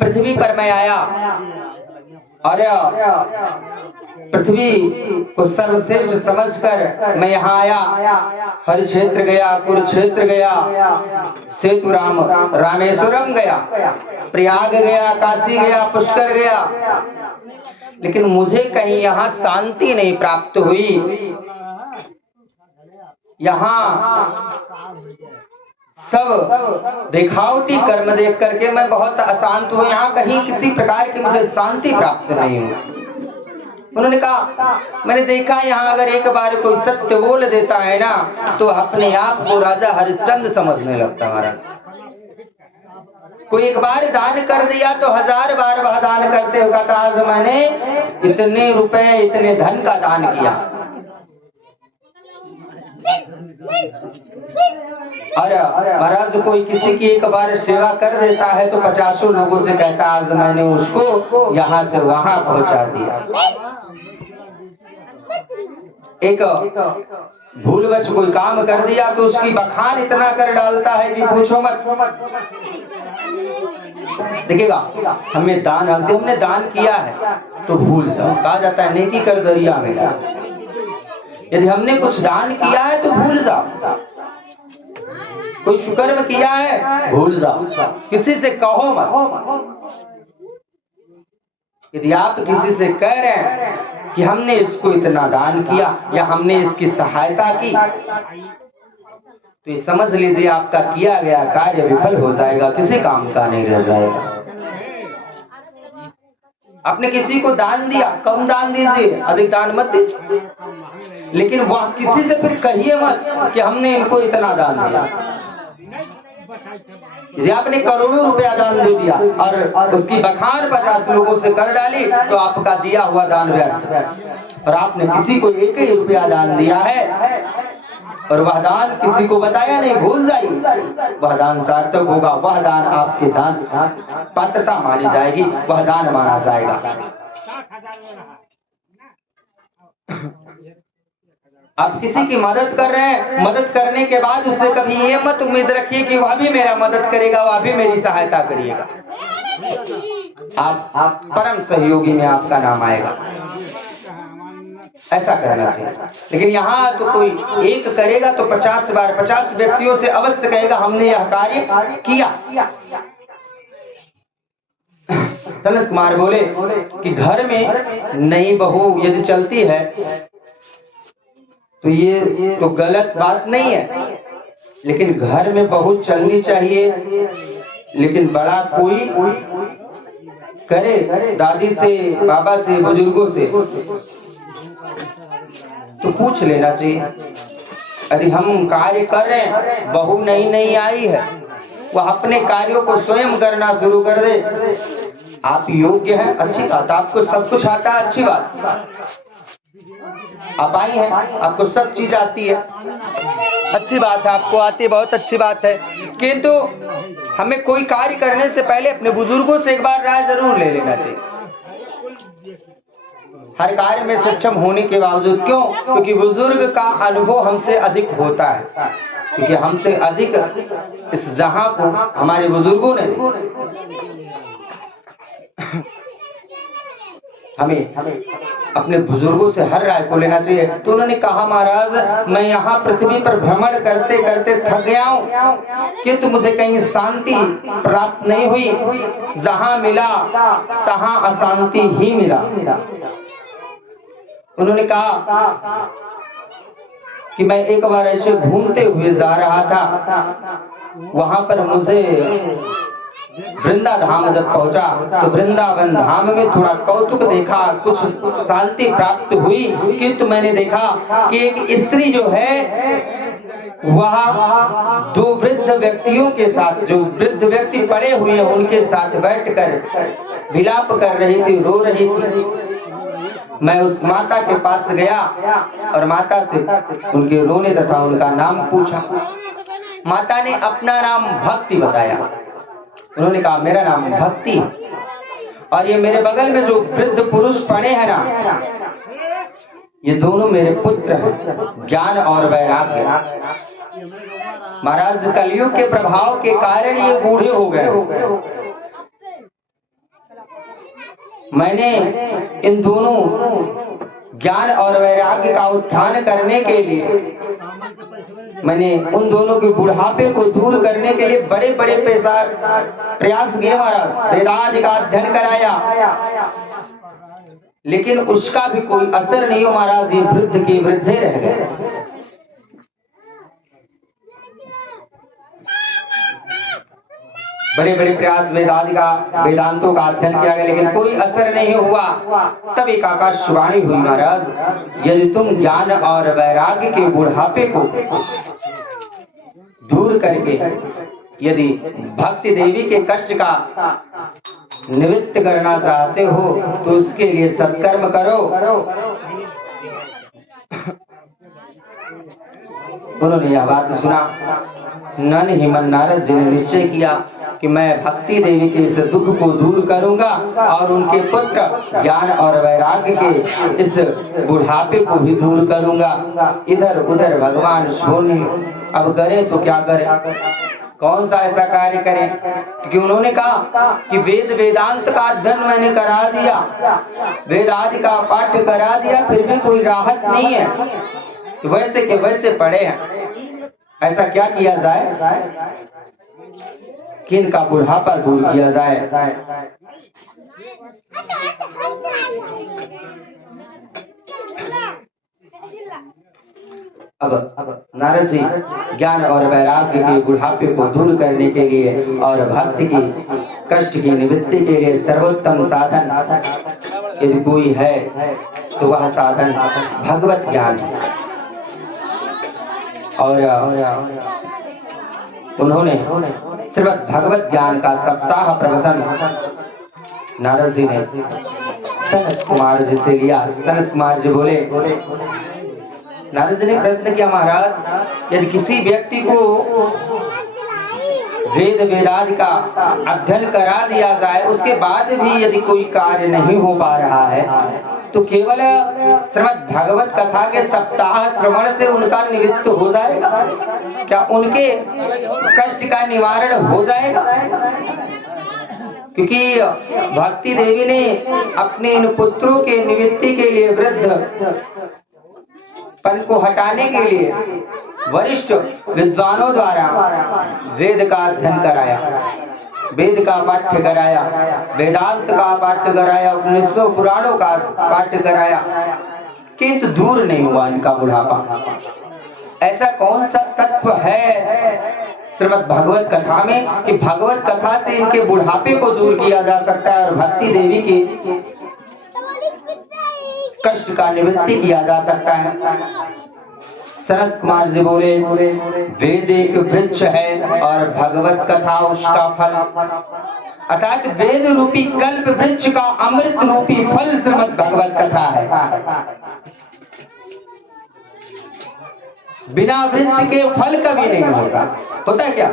पृथ्वी पर मैं आया और पृथ्वी को सर्वश्रेष्ठ समझकर मैं यहाँ आया। हर क्षेत्र गया, कुरुक्षेत्र गया, सेतुराम रामेश्वरम गया, प्रयाग गया, काशी गया, पुष्कर गया, लेकिन मुझे कहीं यहाँ शांति नहीं प्राप्त हुई। यहाँ सब दिखावटी कर्म देख करके मैं बहुत अशांत हूँ। यहाँ कहीं किसी प्रकार की मुझे शांति प्राप्त नहीं हुई। उन्होंने कहा, मैंने देखा यहाँ अगर एक बार कोई सत्य बोल देता है ना तो अपने आप को राजा हरिश्चंद्र समझने लगता महाराज। कोई एक बार दान कर दिया तो 1000 बार वह दान करते हुए कहता आज मैंने इतने रुपए इतने धन का दान किया। अरे महाराज कोई किसी की एक बार सेवा कर देता है तो 50 लोगों से कहता आज मैंने उसको यहाँ से वहां पहुंचा दिया। एक भूलवश कोई काम कर दिया तो उसकी बखान इतना कर डालता है कि पूछो मत। देखिएगा हमने दान किया है तो भूल जाओ, कहा जाता है नेकी कर दरिया में। यदि हमने कुछ दान किया है तो भूल जाओ, कोई शुक्र किया है भूल जाओ, किसी से कहो मत। यदि आप किसी से कह रहे हैं कि हमने इसको इतना दान किया या हमने इसकी सहायता की तो ये समझ लीजिए आपका किया गया कार्य विफल हो जाएगा, किसी काम का नहीं रह जाएगा। आपने किसी को दान दिया, कम दान दीजिए, अधिक दान मत दीजिए, लेकिन वह किसी से फिर कहिए मत कि हमने इनको इतना दान दिया। यदि आपने करोड़ों रुपया दान दे दिया और उसकी बखान 50 लोगों से कर डाली तो आपका दिया हुआ दान व्यर्थ। और आपने किसी को 1 ही रुपया दान दिया है और वह दान किसी को बताया नहीं, भूल जाइए, वह दान सार्थक होगा। वह दान आपके दान पात्रता मानी जाएगी, वह दान माना जाएगा। आप किसी की मदद कर रहे हैं, मदद करने के बाद उससे कभी ये मत उम्मीद रखिए कि वह भी मेरा मदद करेगा, वह भी मेरी सहायता करेगा। आप परम सहयोगी में आपका नाम आएगा, ऐसा करना चाहिए। लेकिन यहाँ तो कोई एक करेगा तो 50 बार 50 व्यक्तियों से अवश्य कहेगा हमने यह कार्य किया। सनत कुमार बोले कि घर में नई बहू यदि चलती है तो ये तो गलत बात नहीं है, लेकिन घर में बहू चलनी चाहिए। लेकिन बड़ा कोई करे दादी से, बाबा से, बुजुर्गों से तो पूछ लेना चाहिए। यदि हम कार्य कर रहे हैं, बहू नई आई है, वह अपने कार्यों को स्वयं करना शुरू कर दे, आप योग्य हैं, अच्छी बात, आपको सब कुछ आता है, अच्छी बात। आप आई हैं, आपको सब चीज आती है, अच्छी बात है, आपको आती है, बहुत अच्छी बात है। किंतु हमें कोई कार्य करने से पहले अपने बुजुर्गों से एक बार राय जरूर ले लेना चाहिए। हर कार्य में सक्षम होने के बावजूद, क्यों? क्योंकि बुजुर्ग का अनुभव हमसे अधिक होता है, क्योंकि हमसे अधिक इस जहां को हमारे बुजुर्गों ने हमें अपने बुजुर्गों से हर राय को लेना चाहिए। तो उन्होंने कहा महाराज मैं यहाँ पृथ्वी पर भ्रमण करते करते थक गया हूँ, किंतु मुझे कहीं शांति प्राप्त नहीं हुई, जहाँ मिला तहाँ अशांति ही मिला। उन्होंने कहा कि मैं एक बार ऐसे घूमते हुए जा रहा था, वहां पर मुझे वृंदा धाम जब पहुंचा तो वृंदावन धाम में थोड़ा कौतुक देखा, कुछ शांति प्राप्त हुई। किंतु मैंने देखा कि एक स्त्री जो है वह 2 वृद्ध व्यक्तियों के साथ, जो वृद्ध व्यक्ति पड़े हुए हैं उनके साथ बैठकर विलाप कर रही थी, रो रही थी। मैं उस माता के पास गया और माता से उनके रोने तथा उनका नाम पूछा। माता ने अपना नाम भक्ति बताया। उन्होंने कहा मेरा नाम भक्ति और ये मेरे बगल में जो वृद्ध पुरुष पड़े हैं ना, ये दोनों मेरे पुत्र हैं, ज्ञान और वैराग्य। महाराज कलयुग के प्रभाव के कारण ये बूढ़े हो गए, मैंने इन दोनों ज्ञान और वैराग्य का उत्थान करने के लिए, मैंने उन दोनों के बुढ़ापे को दूर करने के लिए बड़े बड़े प्रयास किए महाराज। वेदादि का अध्ययन कराया, लेकिन उसका भी कोई असर नहीं हो महाराज। ये वृद्ध के वृद्धे रह गए। बड़े बड़े प्रयास वेदांतों का अध्ययन किया गया, लेकिन कोई असर नहीं हुआ। तब एक आकाशवाणी हुई महाराज, यदि तुम ज्ञान और वैराग्य के बुढ़ापे को दूर करके यदि भक्ति देवी के कष्ट का निवृत्त करना चाहते हो तो उसके लिए सत्कर्म करो। उन्होंने यह बात सुना। नन ही मन नारद जी ने निश्चय किया कि मैं भक्ति देवी के इस दुख को दूर करूंगा और उनके पुत्र ज्ञान और वैराग्य के इस बुढ़ापे को भी दूर करूंगा। इधर उधर भगवान शून्य, अब करें तो क्या करें, कौन सा ऐसा कार्य करें? क्योंकि उन्होंने कहा कि वेदांत का अध्ययन मैंने करा दिया, वेद आदि का पाठ करा दिया, फिर भी कोई राहत नहीं है, वैसे के वैसे पड़े हैं। ऐसा क्या किया जाए कि इनका बुढ़ापा दूर किया जाए? अब नारद जी ज्ञान और वैराग्य के बुढ़ापे को दूर करने के लिए और भक्ति की कष्ट की निवृत्ति के लिए सर्वोत्तम साधन यदि कोई है तो वह साधन भगवत ज्ञान है। और उन्होंने श्रीमद् भगवत ज्ञान का सप्ताह प्रवचन नारद जी ने सनत कुमार जी से लिया। सनत कुमार जी बोले, नारद जी ने प्रश्न किया, महाराज यदि किसी व्यक्ति को वेदादि का अध्ययन करा दिया जाए, उसके बाद भी यदि कोई कार्य नहीं हो पा रहा है तो केवल श्रीमद् भगवत कथा के सप्ताह श्रवण से उनका निवृत्त हो जाएगा क्या? उनके कष्ट का निवारण हो जाएगा? क्योंकि भक्ति देवी ने अपने इन पुत्रों के निवृत्ति के लिए, वृद्ध पन को हटाने के लिए वरिष्ठ विद्वानों द्वारा वेद का अध्ययन कराया, वेद का पाठ्य कराया, वेदांत का पाठ्य कराया, उपनिषदों पुराणों का पाठ्य कराया, किंतु दूर नहीं हुआ इनका बुढ़ापा। ऐसा कौन सा तत्व है श्रीमद् भगवत कथा में कि भगवत कथा से इनके बुढ़ापे को दूर किया जा सकता है और भक्ति देवी के कष्ट का निवृत्ति किया जा सकता है? सनत कुमार जी बोले, वेद एक वृक्ष है और भगवत कथा उसका फल, अर्थात वेद रूपी कल्प वृक्ष का अमृत रूपी फल श्रीमद् भगवत कथा है। बिना वृक्ष के फल कभी नहीं होता। होता क्या?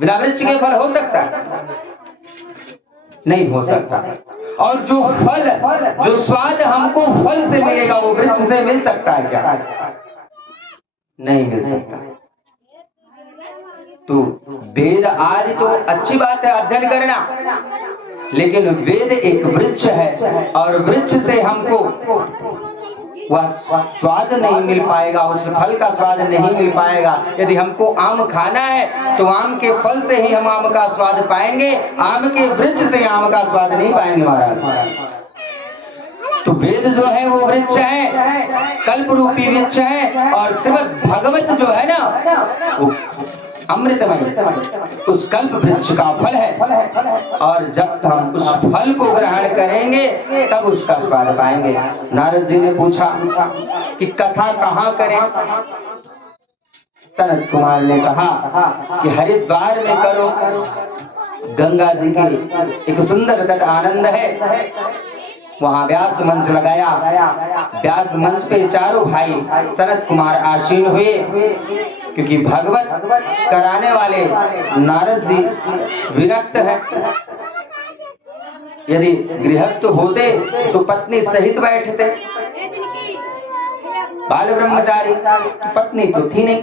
बिना वृक्ष के फल हो सकता है? नहीं हो सकता। और जो फल, जो स्वाद हमको फल से मिलेगा वो वृक्ष से मिल सकता है क्या? नहीं मिल सकता। तो वेद आदि तो अच्छी बात है अध्ययन करना, लेकिन वेद एक वृक्ष है और वृक्ष से हमको वह स्वाद नहीं मिल पाएगा, उस फल का स्वाद नहीं मिल पाएगा। यदि हमको आम खाना है तो आम के फल से ही हम आम का स्वाद पाएंगे, आम के वृक्ष से आम का स्वाद नहीं पाएंगे महाराज। तो वेद जो है वो वृक्ष है, कल्प रूपी वृक्ष है, और श्रीमद् भगवत जो है ना वो अमृतमय उस कल्प वृक्ष का फल है। और जब हम उस फल को ग्रहण करेंगे तब उसका स्वाद पाएंगे। नारद जी ने पूछा कि कथा कहाँ करें? सनत कुमार ने कहा कि हरिद्वार में करो, गंगा जी की एक सुंदर तट आनंद है, वहां व्यास मंच लगाया। व्यास मंच पे चारों भाई सनत कुमार आसीन हुए, क्योंकि भगवत कराने वाले नारद जी विरक्त है। यदि गृहस्थ होते तो पत्नी सहित बैठते, बाल ब्रह्मचारी, पत्नी तो थी नहीं।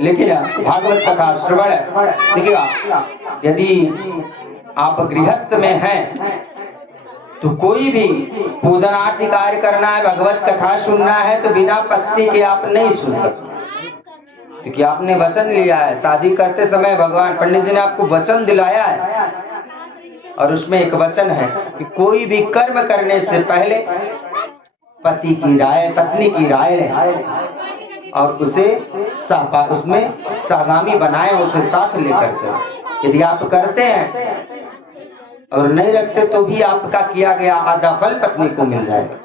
लेकिन भागवत कथा श्रवण देखिएगा, यदि आप गृहस्थ में हैं तो कोई भी पूजनार्थी कार्य करना है, भगवत कथा सुनना है तो बिना पत्नी के आप नहीं सुन सकते, क्योंकि आपने वचन लिया है। शादी करते समय भगवान पंडित जी ने आपको वचन दिलाया है, और उसमें एक वचन है कि कोई भी कर्म करने से पहले पति की राय, पत्नी की राय लें और उसे उसमें सहगामी बनाए, उसे साथ लेकर चले। यदि आप करते हैं और नहीं रखते तो भी आपका किया गया आधा फल पत्नी को मिल जाएगा।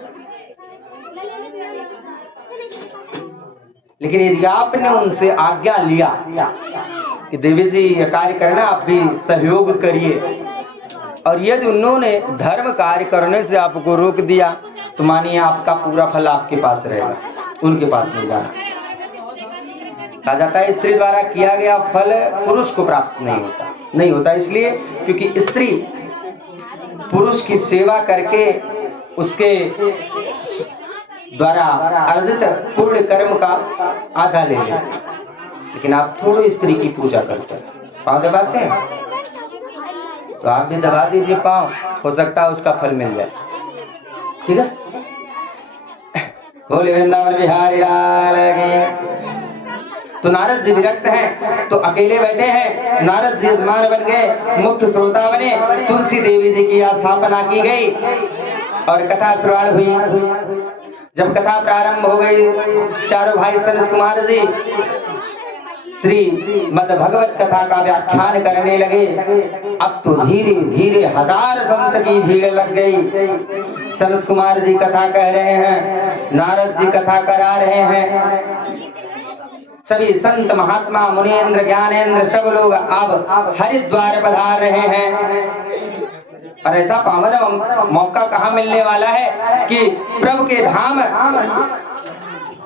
लेकिन यदि आपने उनसे आज्ञा लिया कि देवी जी ये कार्य करना, आप भी सहयोग करिए, और यदि उन्होंने धर्म कार्य करने से आपको रोक दिया तो मानिए आपका पूरा फल आपके पास रहेगा, उनके पास नहीं जाना। कहा जाता है स्त्री द्वारा किया गया फल पुरुष को प्राप्त नहीं होता, इसलिए क्योंकि स्त्री पुरुष की सेवा करके उसके द्वारा अर्जित पूर्ण कर्म का आधा ले लेते, लेकिन आप थोड़ी स्त्री की पूजा करते हैं, पाँव दबाते हैं तो आप भी दबा दीजिए पाँव, हो सकता है उसका फल मिल जाए। ठीक है, बोले वृंदावन बिहारी लाल की। तो नारद जी विरक्त हैं तो अकेले बैठे हैं। नारद जी यजमान बन गए, मुख्य श्रोता बने, तुलसी देवी जी की स्थापना की गई और कथा श्रवण हुई। जब कथा प्रारंभ हो गई, चारों भाई सनत कुमार जी श्री मद भगवत कथा का व्याख्यान करने लगे। अब तो धीरे धीरे 1000 संत की भीड़ लग गई। सनत कुमार जी कथा कह रहे हैं, नारद जी कथा करा रहे हैं, सभी संत महात्मा मुनीन्द्र ज्ञानेन्द्र सब लोग अब हरिद्वार पधार रहे हैं। और ऐसा पावन मौका कहाँ मिलने वाला है कि प्रभु के धाम